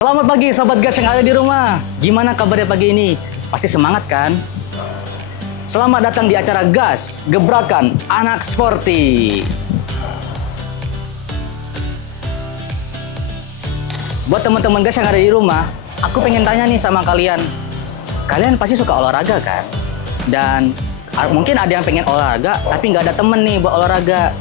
Selamat pagi Sobat Gas yang ada di rumah. Gimana kabarnya pagi ini? Pasti semangat kan? Selamat datang di acara Gas, Gebrakan Anak Sporty. Buat teman-teman Gas yang ada di rumah, aku pengen tanya nih sama kalian. Kalian pasti suka olahraga kan? Dan mungkin ada yang pengen olahraga, tapi nggak ada temen nih buat olahraga.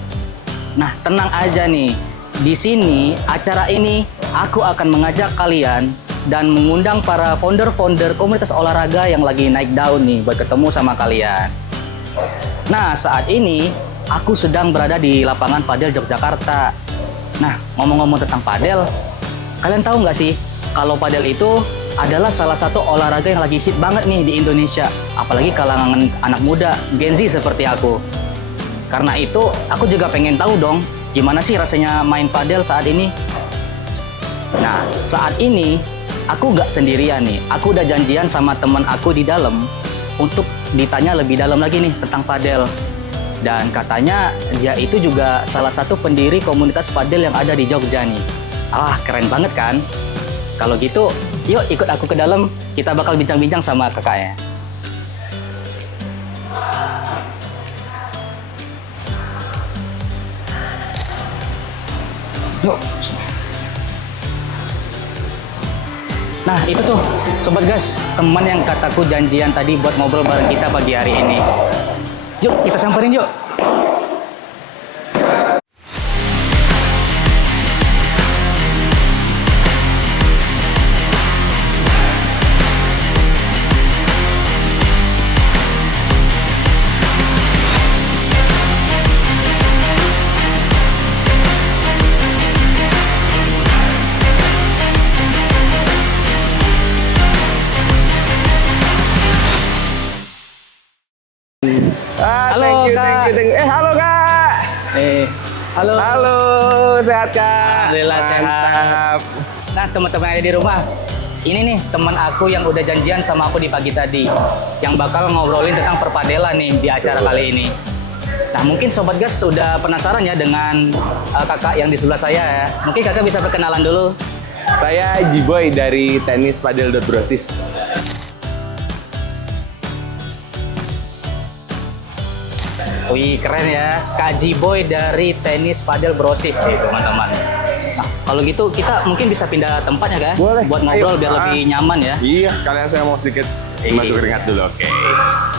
Nah, tenang aja nih. Di sini, acara ini, aku akan mengajak kalian dan mengundang para founder-founder komunitas olahraga yang lagi naik daun nih buat ketemu sama kalian. Nah, saat ini aku sedang berada di lapangan padel Yogyakarta. Nah, ngomong-ngomong tentang padel, kalian tahu nggak sih kalau padel itu adalah salah satu olahraga yang lagi hit banget nih di Indonesia, apalagi kalangan anak muda, Gen Z seperti aku. Karena itu, aku juga pengen tahu dong, gimana sih rasanya main padel saat ini? Nah, saat ini aku nggak sendirian nih. Aku udah janjian sama teman aku di dalam untuk ditanya lebih dalam lagi nih tentang padel. Dan katanya dia itu juga salah satu pendiri komunitas padel yang ada di Jogja nih. Ah, keren banget kan? Kalau gitu, yuk ikut aku ke dalam. Kita bakal bincang-bincang sama kakaknya. Yuk. Nah, itu tuh, Sobat Gas, teman yang kataku janjian tadi buat ngobrol bareng kita pagi hari ini. Yuk, kita samperin yuk. Halo, Kak. Thank you. Halo Kak. Halo. Halo, sehat Kak? Alhamdulillah sehat. Mantap. Nah, teman-teman yang ada di rumah, ini nih teman aku yang udah janjian sama aku di pagi tadi, yang bakal ngobrolin tentang perpadelan nih di acara kali ini. Nah, mungkin Sobat Gas sudah penasaran ya dengan kakak yang di sebelah saya ya. Mungkin kakak bisa perkenalan dulu. Saya Jiboy dari Tenis Padel Brosis. Wih, keren ya. Kak Jiboy dari Tenis Padel Brosis nih, teman-teman. Nah, kalau gitu kita mungkin bisa pindah tempatnya kan? Boleh. Buat ngobrol Ayo. biar lebih nyaman ya. Iya, sekalian saya mau sedikit masuk keringat dulu, oke.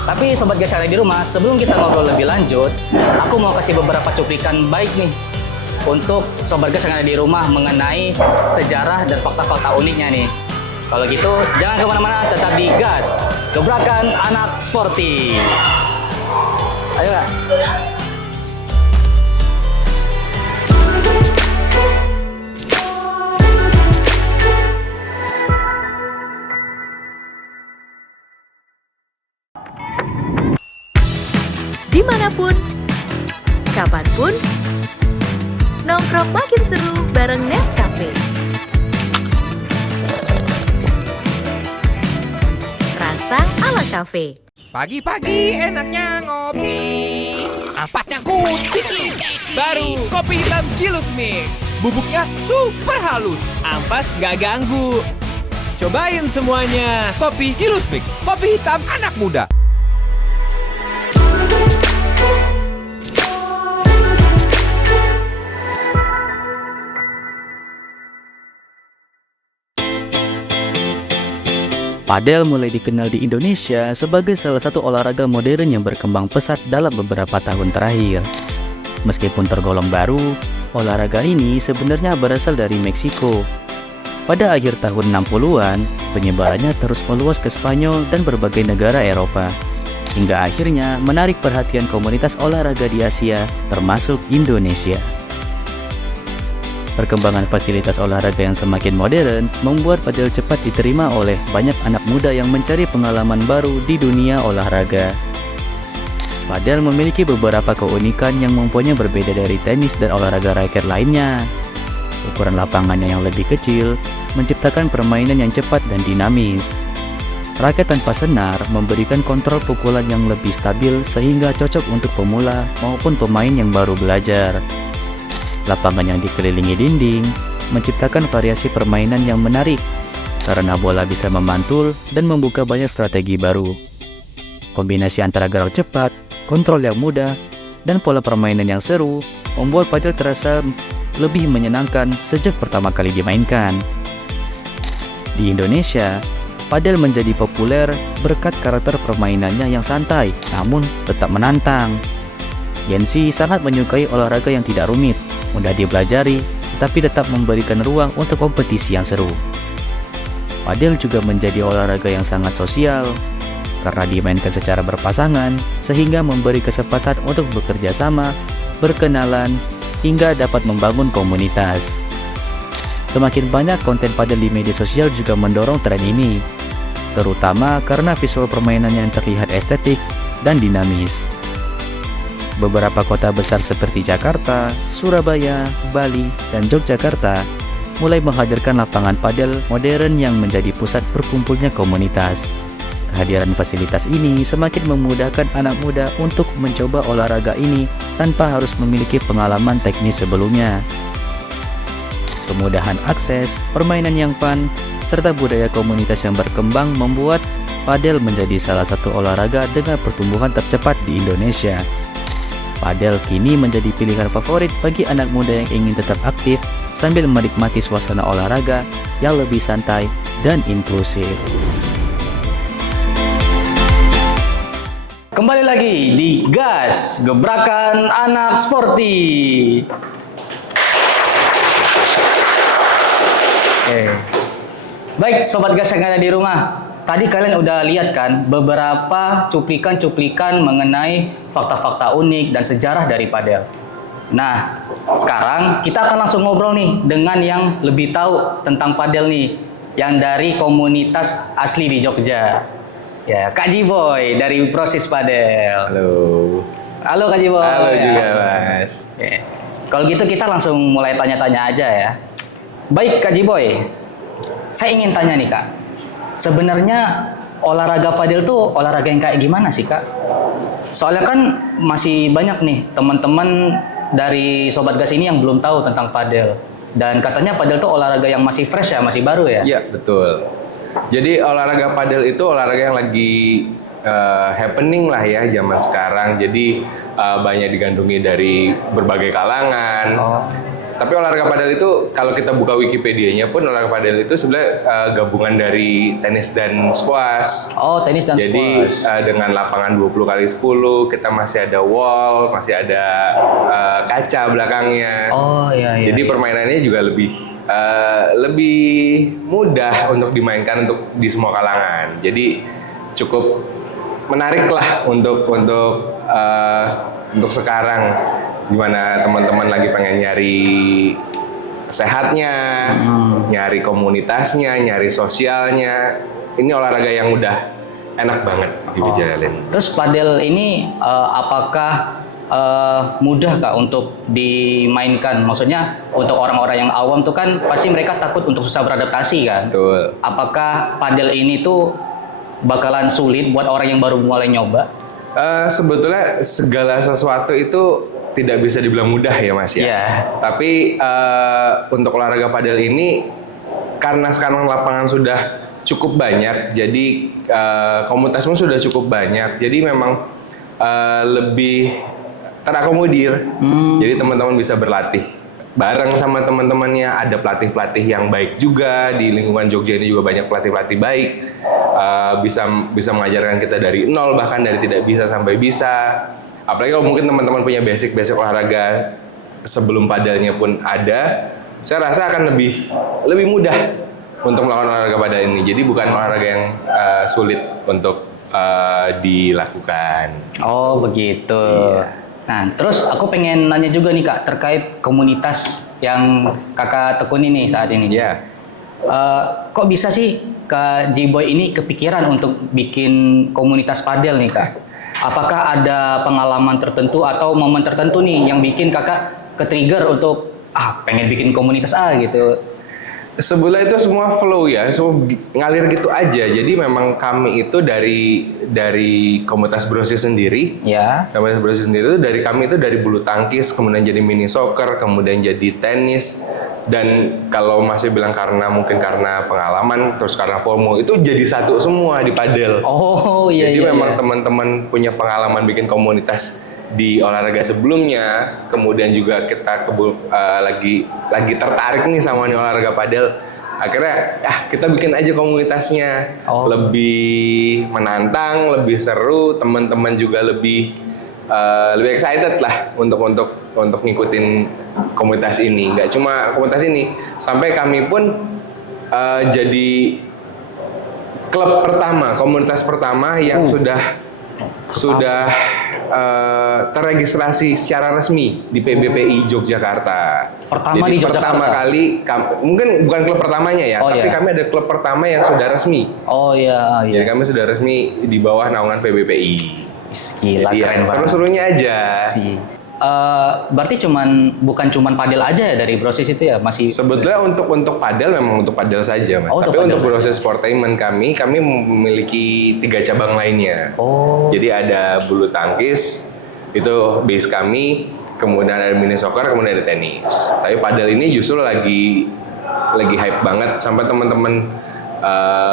Tapi Sobat Gas yang ada di rumah, sebelum kita ngobrol lebih lanjut, aku mau kasih beberapa cuplikan baik nih untuk Sobat Gas yang ada di rumah mengenai sejarah dan fakta-fakta uniknya nih. Kalau gitu, jangan kemana-mana, tetap di Gas, Gebrakan Anak Sporty. Ayo Kak. Dimanapun, kapanpun, nongkrong makin seru bareng Nescafe. Rasa ala kafe. Pagi-pagi enaknya ngopi. Ampasnya putih. Baru kopi hitam Gilus Mix. Bubuknya super halus. Ampas nggak ganggu. Cobain semuanya. Kopi Gilus Mix. Kopi hitam anak muda. Padel mulai dikenal di Indonesia sebagai salah satu olahraga modern yang berkembang pesat dalam beberapa tahun terakhir. Meskipun tergolong baru, olahraga ini sebenarnya berasal dari Meksiko. Pada akhir tahun 60-an, penyebarannya terus meluas ke Spanyol dan berbagai negara Eropa, hingga akhirnya menarik perhatian komunitas olahraga di Asia, termasuk Indonesia. Perkembangan fasilitas olahraga yang semakin modern membuat padel cepat diterima oleh banyak anak muda yang mencari pengalaman baru di dunia olahraga. Padel memiliki beberapa keunikan yang membuatnya berbeda dari tenis dan olahraga raket lainnya. Ukuran lapangannya yang lebih kecil menciptakan permainan yang cepat dan dinamis. Raket tanpa senar memberikan kontrol pukulan yang lebih stabil sehingga cocok untuk pemula maupun pemain yang baru belajar. Lapangan yang dikelilingi dinding menciptakan variasi permainan yang menarik karena bola bisa memantul dan membuka banyak strategi baru. Kombinasi antara gerak cepat, kontrol yang mudah, dan pola permainan yang seru membuat padel terasa lebih menyenangkan sejak pertama kali dimainkan. Di Indonesia, padel menjadi populer berkat karakter permainannya yang santai namun tetap menantang. Gen Z sangat menyukai olahraga yang tidak rumit, mudah dipelajari, tapi tetap memberikan ruang untuk kompetisi yang seru. Padel juga menjadi olahraga yang sangat sosial, karena dimainkan secara berpasangan, sehingga memberi kesempatan untuk bekerja sama, berkenalan, hingga dapat membangun komunitas. Semakin banyak konten padel di media sosial juga mendorong tren ini, terutama karena visual permainan yang terlihat estetik dan dinamis. Beberapa kota besar seperti Jakarta, Surabaya, Bali, dan Yogyakarta mulai menghadirkan lapangan padel modern yang menjadi pusat berkumpulnya komunitas. Kehadiran fasilitas ini semakin memudahkan anak muda untuk mencoba olahraga ini tanpa harus memiliki pengalaman teknis sebelumnya. Kemudahan akses, permainan yang fun, serta budaya komunitas yang berkembang membuat padel menjadi salah satu olahraga dengan pertumbuhan tercepat di Indonesia. Padel kini menjadi pilihan favorit bagi anak muda yang ingin tetap aktif sambil menikmati suasana olahraga yang lebih santai dan inklusif. Kembali lagi di Gas, Gebrakan Anak Sporty. Oke. Baik, Sobat Gas yang ada di rumah. Tadi kalian udah lihat kan beberapa cuplikan-cuplikan mengenai fakta-fakta unik dan sejarah dari padel. Nah, sekarang kita akan langsung ngobrol nih dengan yang lebih tahu tentang padel nih, yang dari komunitas asli di Jogja. Ya, Kak Jiboy dari Proses Padel. Halo. Halo Kak Jiboy. Halo juga, Mas. Oke. Kalau gitu kita langsung mulai tanya-tanya aja ya. Baik Kak Jiboy, saya ingin tanya nih Kak. Sebenarnya olahraga padel tuh olahraga yang kayak gimana sih Kak? Soalnya kan masih banyak nih teman-teman dari Sobat Gas ini yang belum tahu tentang padel. Dan katanya padel tuh olahraga yang masih fresh ya, masih baru ya? Iya, betul. Jadi olahraga padel itu olahraga yang lagi happening lah ya zaman sekarang. Jadi banyak digandrungi dari berbagai kalangan. Oh. Tapi olahraga padel itu kalau kita buka Wikipedia-nya pun olahraga padel itu sebenarnya gabungan dari tenis dan squash. Oh, tenis dan Jadi squash. dengan lapangan 20x10 kita masih ada wall, masih ada kaca belakangnya. Oh iya iya. Jadi permainannya juga lebih mudah untuk dimainkan untuk di semua kalangan. Jadi cukup menarik lah untuk sekarang, gimana teman-teman lagi pengen nyari sehatnya, nyari komunitasnya, nyari sosialnya. Ini olahraga yang udah enak banget dijalin. Terus padel ini apakah mudah Kak untuk dimainkan? Maksudnya untuk orang-orang yang awam tuh kan pasti mereka takut untuk susah beradaptasi kan? Betul. Apakah padel ini tuh bakalan sulit buat orang yang baru mulai nyoba? Sebetulnya segala sesuatu itu tidak bisa dibilang mudah ya Mas ya. Iya. Tapi untuk olahraga padel ini karena sekarang lapangan sudah cukup banyak, jadi komunitas pun sudah cukup banyak. Jadi memang lebih terakomodir. Jadi teman-teman bisa berlatih bareng sama teman-temannya. Ada pelatih-pelatih yang baik juga di lingkungan Jogja ini, juga banyak pelatih-pelatih baik. Bisa mengajarkan kita dari nol, bahkan dari tidak bisa sampai bisa. Apalagi kalau mungkin teman-teman punya basic olahraga sebelum padelnya pun ada, saya rasa akan lebih mudah untuk melakukan olahraga padel ini. Jadi bukan olahraga yang sulit untuk dilakukan. Oh begitu. Iya. Nah terus aku pengen nanya juga nih Kak terkait komunitas yang Kakak tekuni nih saat ini. Iya. Kok bisa sih Kak Jiboy ini kepikiran untuk bikin komunitas padel nih Kak? Apakah ada pengalaman tertentu atau momen tertentu nih yang bikin Kakak ke-trigger untuk pengen bikin komunitas gitu? Sebetulnya itu semua flow ya, semua ngalir gitu aja. Jadi memang kami itu dari komunitas Brosis sendiri. Ya. Komunitas Brosis sendiri itu dari bulu tangkis, kemudian jadi mini soccer, kemudian jadi tenis. Dan kalau masih bilang mungkin karena pengalaman, terus karena FOMO, itu jadi satu semua di padel. Oh iya. Jadi iya, memang iya. teman-teman punya pengalaman bikin komunitas di olahraga sebelumnya, kemudian juga kita lagi tertarik nih sama nih olahraga padel. Akhirnya kita bikin aja komunitasnya. Oh. Lebih menantang, lebih seru, teman-teman juga lebih excited lah untuk ngikutin komunitas ini. Nggak cuma komunitas ini, sampai kami pun jadi klub pertama, komunitas pertama yang sudah terregistrasi secara resmi di PBPI Yogyakarta. Pertama jadi di Yogyakarta? Pertama kali, mungkin bukan klub pertamanya ya, Oh, tapi iya. kami ada klub pertama yang sudah resmi. Oh iya. Jadi kami sudah resmi di bawah naungan PBPI. Gila, Jadi ya, keren banget. seru-serunya aja. Berarti bukan cuman padel aja ya dari Brosis itu ya, masih Sebetulnya untuk padel memang untuk padel saja, Mas. Oh, Tapi untuk untuk padel proses sportainment kami memiliki 3 cabang lainnya. Oh. Jadi ada bulu tangkis, itu base kami, kemudian ada mini soccer, kemudian ada tenis. Tapi padel ini justru lagi hype banget sampai teman-teman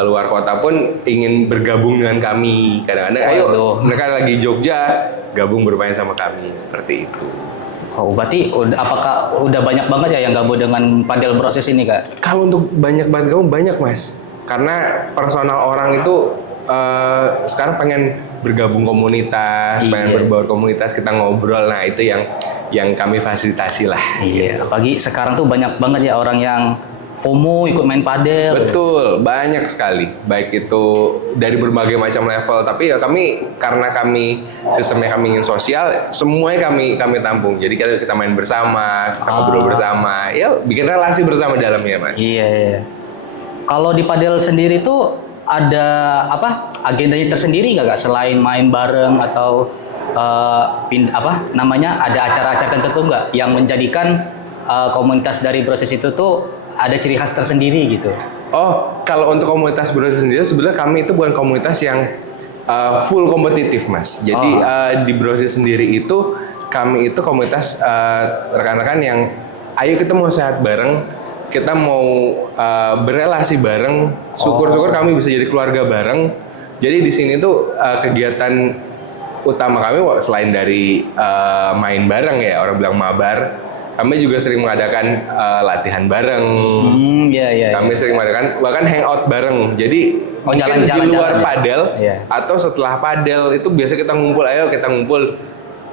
luar kota pun ingin bergabung dengan kami. Kadang-kadang ayo mereka lagi Jogja gabung bermain sama kami seperti itu. Oh, berarti apakah udah banyak banget ya yang gabung dengan padel Brosis ini, Kak? Kalau untuk banyak banget gabung banyak, Mas. Karena personal orang itu sekarang pengen bergabung komunitas, pengen berbaur komunitas, kita ngobrol. Nah, itu yang kami fasilitasi lah. Iya, apalagi sekarang tuh banyak banget ya orang yang FOMO ikut main padel. Betul, banyak sekali. Baik itu dari berbagai macam level, tapi ya karena sistemnya kami ingin sosial, semuanya kami tampung. Jadi kita main bersama, kita ngobrol bersama, ya bikin relasi bersama dalamnya, Mas. Iya. Kalau di padel sendiri tuh ada agendanya tersendiri nggak, Kak? Selain main bareng atau ada acara-acara tertentu nggak yang menjadikan komunitas dari Brosis itu tuh ada ciri khas tersendiri gitu? Oh, kalau untuk komunitas Brosis sendiri, sebenarnya kami itu bukan komunitas yang full kompetitif, Mas. Jadi di Brosis sendiri itu kami itu komunitas rekan-rekan yang ayo kita mau sehat bareng, kita mau berelasi bareng, syukur-syukur kami bisa jadi keluarga bareng. Jadi di sini tuh kegiatan utama kami selain dari main bareng ya, orang bilang mabar, kami juga sering mengadakan latihan bareng. Iya. Kami sering mengadakan bahkan hangout bareng. Jadi mungkin di luar padel atau setelah padel itu biasa kita ngumpul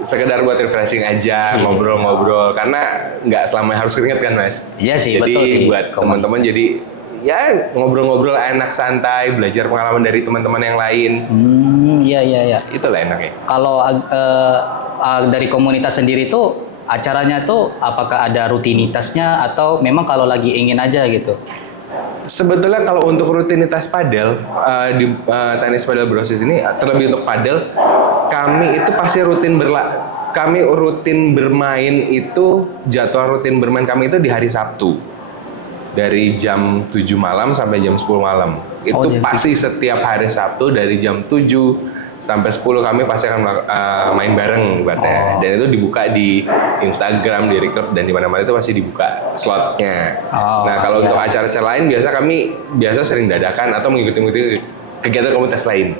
sekedar buat refreshing aja, ngobrol-ngobrol, karena nggak selamanya harus keringet kan, Mas. Iya sih, jadi betul sih. Buat teman-teman jadi ya ngobrol-ngobrol enak, santai, belajar pengalaman dari teman-teman yang lain. Iya. Itulah enaknya. Kalau dari komunitas sendiri tuh acaranya tuh apakah ada rutinitasnya atau memang kalau lagi ingin aja gitu? Sebetulnya kalau untuk rutinitas padel di tenis padel Brosis ini, terlebih untuk padel, kami itu pasti rutin bermain itu, jadwal rutin bermain kami itu di hari Sabtu. Dari jam 7 malam sampai jam 10 malam. Itu pasti setiap hari Sabtu dari jam 7 sampai 10 kami pasti akan main bareng ibaratnya. Dan itu dibuka di Instagram, di Reclub, dan di mana-mana itu pasti dibuka slotnya. Nah, kalau untuk acara-acara lain kami sering dadakan atau mengikuti kegiatan komunitas lain.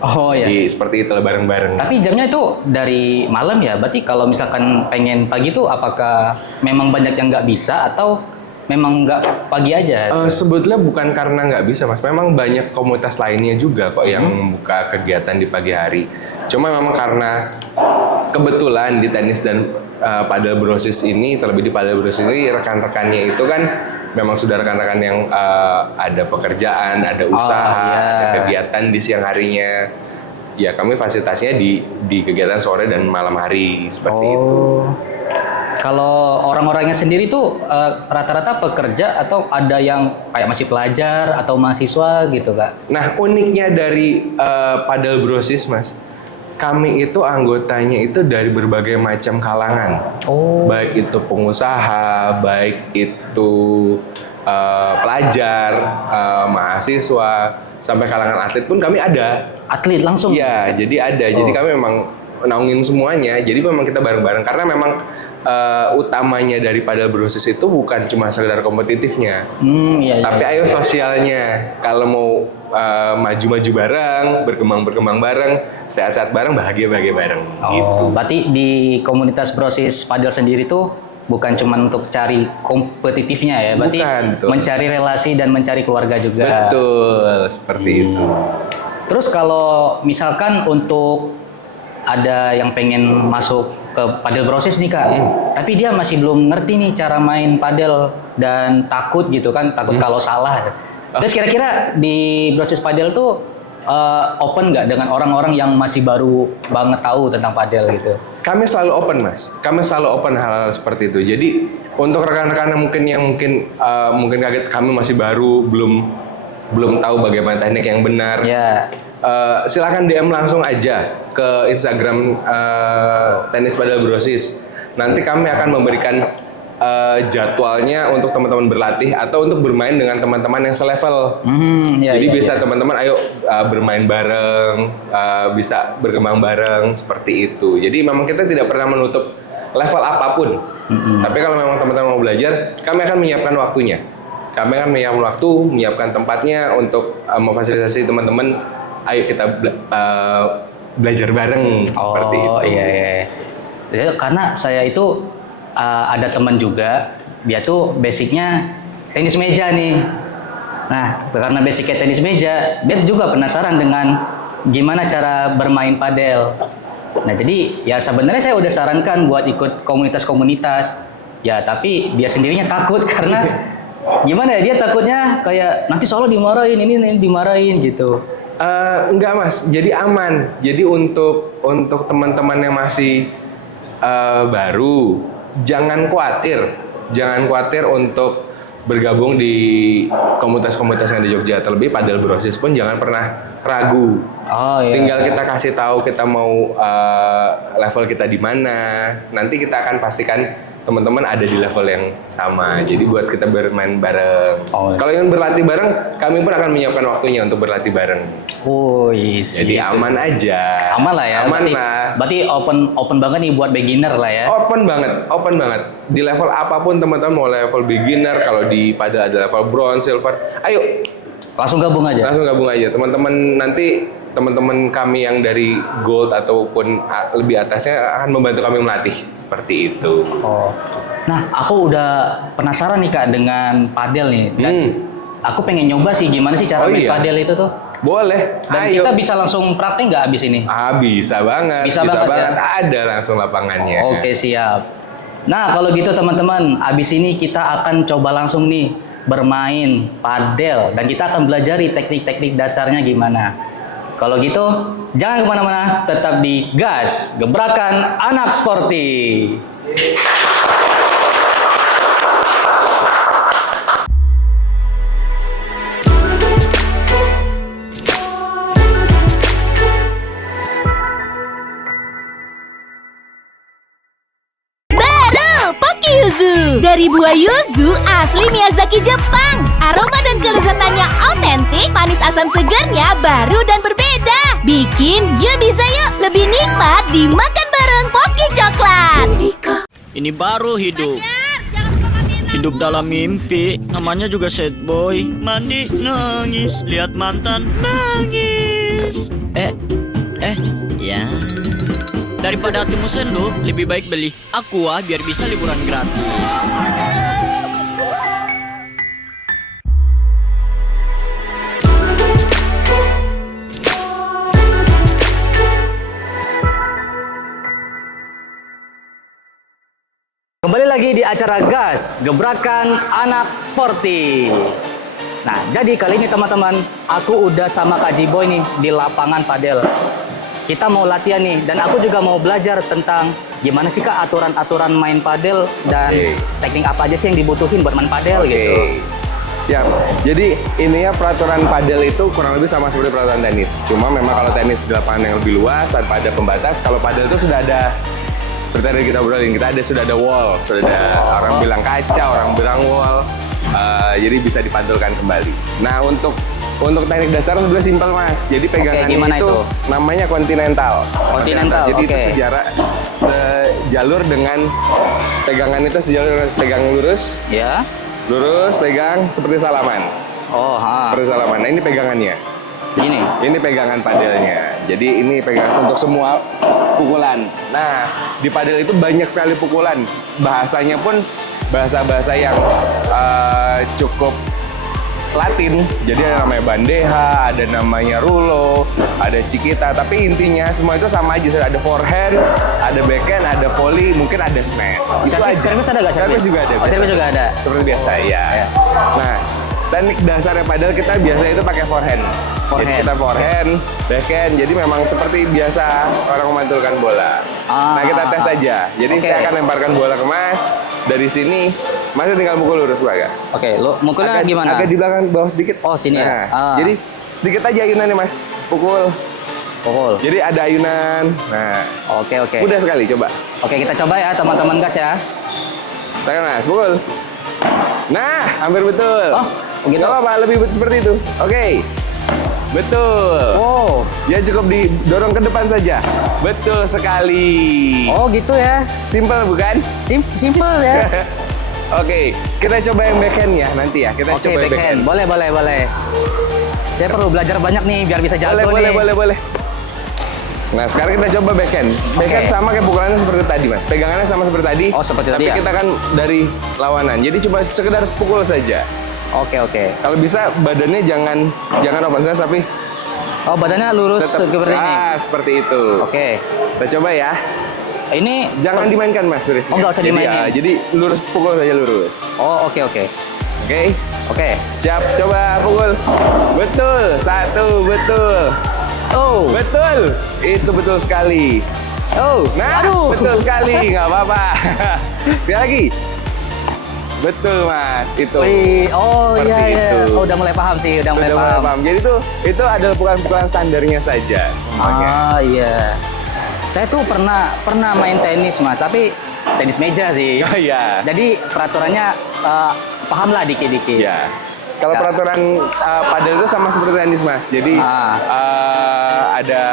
Oh iya. Jadi seperti itu bareng-bareng. Tapi jamnya itu dari malam ya. Berarti kalau misalkan pengen pagi tuh apakah memang banyak yang nggak bisa atau memang nggak pagi aja? Sebetulnya bukan karena nggak bisa, Mas. Memang banyak komunitas lainnya juga kok yang membuka kegiatan di pagi hari. Cuma memang karena kebetulan di tenis dan padel Brosis ini, terlebih di padel Brosis ini, rekan-rekannya itu kan memang sudah rekan-rekan yang ada pekerjaan, ada usaha, ada kegiatan di siang harinya. Ya kami fasilitasinya di kegiatan sore dan malam hari seperti itu. Kalau orang-orangnya sendiri tuh rata-rata pekerja atau ada yang kayak masih pelajar atau mahasiswa gitu, Kak? Nah, uniknya dari padel Brosis, Mas, kami itu anggotanya itu dari berbagai macam kalangan. Baik itu pengusaha, baik itu pelajar, mahasiswa, sampai kalangan atlet pun kami ada. Atlet langsung? Iya, jadi ada. Jadi kami memang naungin semuanya. Jadi memang kita bareng-bareng karena memang utamanya dari Padel Brosis itu bukan cuma sekedar kompetitifnya, Iya, tapi ayo sosialnya. Kalau mau maju-maju bareng, berkembang bareng, sehat-sehat bareng, bahagia bareng. Gitu. Berarti di komunitas Brosis Padel sendiri tuh bukan cuma untuk cari kompetitifnya ya, berarti Bukan, betul. mencari relasi dan mencari keluarga juga. Betul, seperti itu. Terus kalau misalkan untuk ada yang pengen masuk ke Padel Brosis nih Kak, tapi dia masih belum ngerti nih cara main padel dan takut gitu kan, takut kalau salah. Terus kira-kira di Brosis Padel tuh open nggak dengan orang-orang yang masih baru banget tahu tentang padel gitu? Kami selalu open, Mas. Kami selalu open hal-hal seperti itu. Jadi untuk rekan-rekan yang mungkin kaget, kami masih baru, belum tahu bagaimana teknik yang benar. Ya. Silakan DM langsung aja ke Instagram Tenis Padel Brosis. Nanti kami akan memberikan jadwalnya untuk teman-teman berlatih atau untuk bermain dengan teman-teman yang selevel. Jadi bisa teman-teman ayo bermain bareng, bisa berkembang bareng seperti itu. Jadi memang kita tidak pernah menutup level apapun. Tapi kalau memang teman-teman mau belajar, kami akan menyiapkan waktunya. Kami akan menyiapkan waktu, menyiapkan tempatnya untuk memfasilitasi teman-teman. Ayo kita belajar bareng seperti itu. Iya. Jadi, karena saya itu ada teman juga, dia tuh basicnya tenis meja nih. Nah, karena basicnya tenis meja, dia juga penasaran dengan gimana cara bermain padel. Nah, jadi ya sebenarnya saya udah sarankan buat ikut komunitas-komunitas. Ya, tapi dia sendirinya takut karena gimana ya, dia takutnya kayak nanti soalnya dimarahin, ini dimarahin gitu. Enggak, Mas, jadi aman. Jadi untuk teman-teman yang masih baru, jangan khawatir untuk bergabung di komunitas-komunitas yang di Jogja. Terlebih Padel Brosis pun jangan pernah ragu. Tinggal kita kasih tahu kita mau level kita di mana. Nanti kita akan pastikan teman-teman ada di level yang sama. Jadi buat kita bermain bareng. Kalau ingin berlatih bareng, kami pun akan menyiapkan waktunya untuk berlatih bareng. Jadi aman aja. Aman lah ya. Aman lah. Berarti open banget nih buat beginner lah ya. Open banget. Di level apapun teman-teman, mau level beginner, kalau di Padel ada level bronze, silver, ayo Langsung gabung aja. Teman-teman nanti teman-teman kami yang dari gold ataupun lebih atasnya akan membantu kami melatih seperti itu. Nah, aku udah penasaran nih Kak dengan padel nih. Dan aku pengen nyoba sih gimana sih cara main padel itu tuh. Boleh. Dan ayo. kita bisa langsung praktek nggak abis ini? Bisa banget. Bisa banget. Ya? Ada langsung lapangannya. Oke, siap. Nah, kalau gitu teman-teman, abis ini kita akan coba langsung nih bermain padel dan kita akan belajari teknik-teknik dasarnya gimana. Kalau gitu, jangan kemana-mana, tetap di Gas, Gebrakan Anak Sporty. Yuzu dari buah yuzu asli Miyazaki Jepang. Aroma dan kelezatannya otentik, manis asam segarnya baru dan berbeda. Bikin yuk bisa yuk lebih nikmat dimakan bareng Pocky Coklat. Ini baru hidup. Hidup dalam mimpi, namanya juga sad boy. Mandi nangis, lihat mantan nangis. Ya. Daripada hatimu sendu, lebih baik beli Aqua biar bisa liburan gratis. Kembali lagi di acara Gas, Gebrakan Anak Sporty. Nah, jadi kali ini teman-teman, aku udah sama Kak Jiboy nih di lapangan padel. Kita mau latihan nih, dan aku juga mau belajar tentang gimana sih Kak aturan-aturan main padel dan teknik apa aja sih yang dibutuhin buat main padel gitu. Siap. Jadi ininya peraturan padel itu kurang lebih sama seperti peraturan tenis. Cuma memang kalau tenis di lapangan yang lebih luas tanpa ada pembatas, kalau padel itu sudah ada, seperti yang kita obrolin, sudah ada wall, sudah ada orang bilang kaca, orang bilang wall. Jadi bisa dipantulkan kembali. Nah, untuk teknik dasar sebenarnya simpel Mas. Jadi pegangannya gimana itu? namanya continental. Continental, Jadi itu oke. sejalur dengan pegangan itu sejalur, pegang lurus, Ya. lurus pegang seperti salaman. Oh, ha. Seperti salaman. Nah, ini pegangannya. Gini. Ini pegangan padelnya. Jadi ini pegangan untuk semua pukulan. Nah, di padel itu banyak sekali pukulan. Bahasanya pun bahasa-bahasa yang cukup Latin. Jadi ada namanya bandeja, ada namanya rulo, ada cikita. Tapi intinya semua itu sama aja. Ada forehand, ada backhand, ada volley, mungkin ada smash. Itu aja. Service ada nggak? Service juga ada. Oh, service juga ada. Seperti biasa, ya. Nah, teknik dasarnya padel kita biasanya itu pakai forehand. Jadi kita forehand, backhand. Jadi memang seperti biasa orang memantulkan bola. Nah, kita tes aja. Jadi Oke. saya akan lemparkan bola ke Mas. Dari sini, Mas tinggal pukul lurus agak. Oke, lo mukulnya gimana? Agak di belakang bawah sedikit. Oh, sini ya? Nah, jadi sedikit aja ayunannya Mas. Pukul. Pukul. Jadi ada ayunan. Nah, Oke. mudah sekali, coba. Oke, kita coba ya teman-teman gas ya. Tekan Mas, pukul. Nah, hampir betul. Oh, begitu. Nggak apa-apa, lebih seperti itu. Oke. Betul. Oh. Ya cukup didorong ke depan saja. Betul sekali. Oh, gitu ya. Simple bukan? Simple ya. Oke, kita coba yang backhand ya nanti ya. Kita Oke, coba yang backhand. Boleh. Saya perlu belajar banyak nih biar bisa jago nih. Boleh. Nah, sekarang kita coba backhand. Backhand sama kayak pukulannya seperti tadi, Mas. Pegangannya sama seperti tadi. Oh, seperti tadi Tapi ya? kita kan dari lawanan. Jadi cuma sekedar pukul saja. Oke. Kalau bisa badannya jangan open stance tapi Oh, badannya lurus tetap seperti ini. seperti itu. Oke. Kita coba ya. Ini Jangan dimainkan Mas Beres. Oh, nggak usah dimainin. Jadi lurus, pukul saja lurus. Oh, oke. Oke? Oke. Siap, coba pukul. Betul, satu, betul. Oh. Betul, itu betul sekali. Oh. Nah, Aduh. betul sekali, nggak apa-apa. Sekali lagi. Betul Mas, itu. Wih, oh Seperti iya. itu. Oh, udah mulai paham sih, udah mulai Sudah mulai paham. paham. Jadi itu adalah pukulan-pukulan standarnya saja semuanya. Ah, iya. Saya tuh pernah main tenis, Mas, tapi tenis meja sih. Oh iya. Jadi peraturannya paham lah dikit-dikit. Ya. Kalau Ya. peraturan padel itu sama seperti tenis Mas. Jadi ada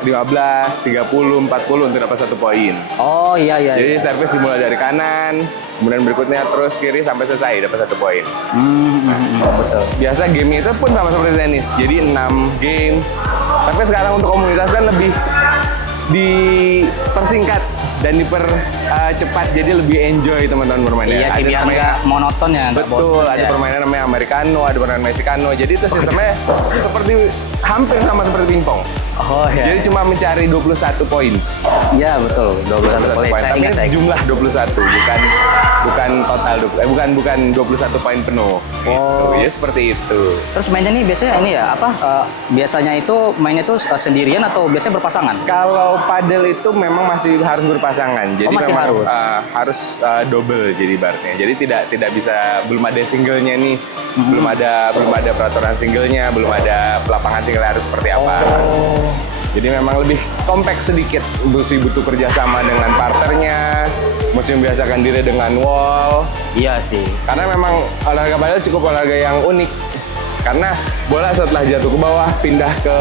15, 30, 40 untuk dapat 1 poin. Oh iya. Jadi servis dimulai dari kanan, kemudian berikutnya terus kiri sampai selesai dapat 1 poin. Betul. Biasa game itu pun sama seperti tenis. Jadi 6 game. Tapi sekarang untuk komunitas kan lebih dipersingkat dan dipercepat, jadi lebih enjoy teman-teman bermainnya. Iya sih, Ada biar namanya- nggak monoton ya, nggak Betul, bosan ada ya. permainan namanya Americano, ada permainan Mexicano. Jadi itu sistemnya seperti hampir sama seperti pingpong. Oh iya. Jadi cuma mencari 21 poin. Iya betul. 21 poin. Saya Tapi ingat saya. jumlah 21, bukan total bukan 21 poin penuh. Oh. Gitu. Ya seperti itu. Terus mainnya nih biasanya ini ya apa? Biasanya itu mainnya itu sendirian atau biasanya berpasangan? Kalau padel itu memang masih harus berpasangan. Jadi Oh, masih memang harus? double jadi ibaratnya. Jadi tidak bisa, belum ada singlenya nih. Belum ada peraturan singlenya, belum ada lapangan single harus seperti apa. Jadi memang lebih kompleks sedikit. Mesti butuh kerjasama dengan partnernya, mesti membiasakan diri dengan wall. Iya sih. Karena memang olahraga padel cukup olahraga yang unik. Karena bola setelah jatuh ke bawah pindah ke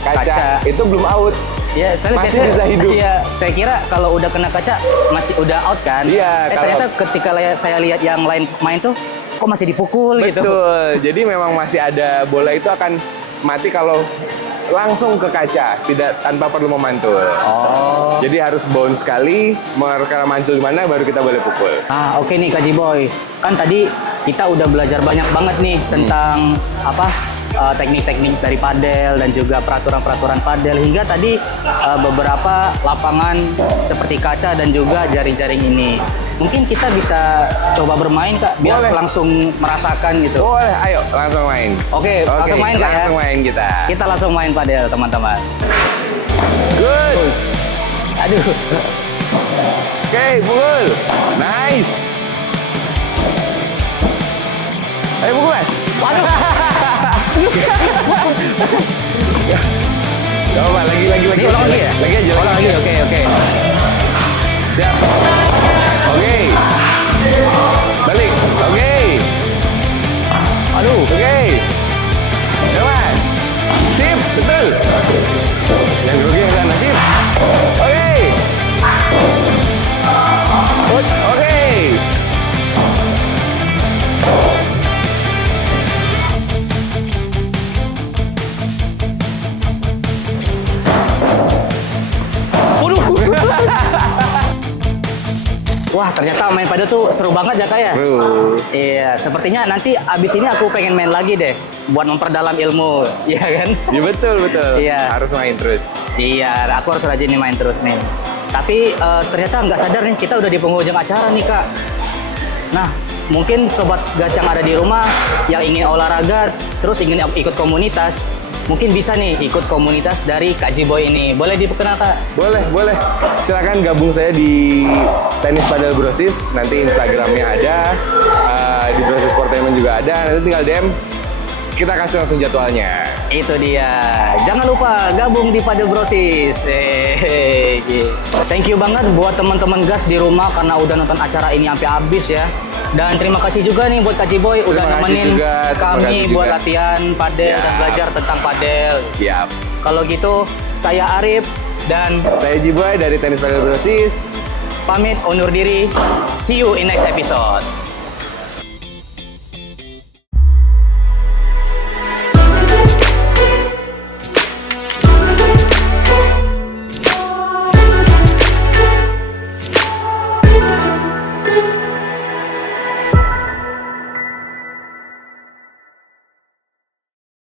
kaca. Itu belum out. Ya, saya Masih biasanya- bisa hidup. Iya, saya kira kalau udah kena kaca masih udah out kan. Iya, kalau- Ternyata ketika saya lihat yang lain main tuh kok masih dipukul gitu. Betul. Jadi memang masih ada, bola itu akan mati kalau langsung ke kaca, tidak tanpa perlu memantul. Oh. Jadi harus bounce sekali, karena mancul di mana baru kita boleh pukul. Oke nih Kak Jiboy. Kan tadi kita udah belajar banyak banget nih tentang teknik-teknik dari padel dan juga peraturan-peraturan padel, hingga tadi beberapa lapangan seperti kaca dan juga jaring-jaring ini. Mungkin kita bisa coba bermain Kak, biar Boleh. langsung merasakan gitu. Boleh, ayo langsung main. Oke, langsung main Kak ya. Langsung main kita. Kita langsung main padel teman-teman. Good. Aduh. Oke, pukul. Nice. Ayo pukul Mas. Waduh. Gak apa, lagi. Ulang lagi ya? Lagi aja. Ulang lagi, oke. Siap. Oke. Balik. Oke. Oke. Ya mas. Sip, betul. Yang grogi yang sana, sip. Oke. Oke. Wah, ternyata main padel tuh seru banget ya kak ya. Seru. Iya, sepertinya nanti abis ini aku pengen main lagi deh, buat memperdalam ilmu, iya kan? Ya betul. Iya. Harus main terus. Iya, aku harus rajin nih main terus nih. Tapi ternyata nggak sadar nih, kita udah di penghujung acara nih kak. Nah, mungkin sobat gas yang ada di rumah yang ingin olahraga, terus ingin ikut komunitas, mungkin bisa nih ikut komunitas dari Kak Jiboy ini. Boleh diperkenalkan? Boleh. Silakan gabung saya di Tenis Padel Brosis. Nanti Instagramnya ada, di Brosis Sportainment juga ada. Nanti tinggal DM, kita kasih langsung jadwalnya. Itu dia. Jangan lupa gabung di Padel Brosis. Thank you banget buat teman-teman gas di rumah karena udah nonton acara ini sampai habis ya. Dan terima kasih juga nih buat Kak Jiboy udah Terima kasih nemenin juga, terima kami kasih buat juga. latihan padel dan Siap. belajar tentang padel. Siap. Kalau gitu, saya Arif dan Saya Jiboy dari Tenis Padel Brosis. pamit undur diri. See you in next episode.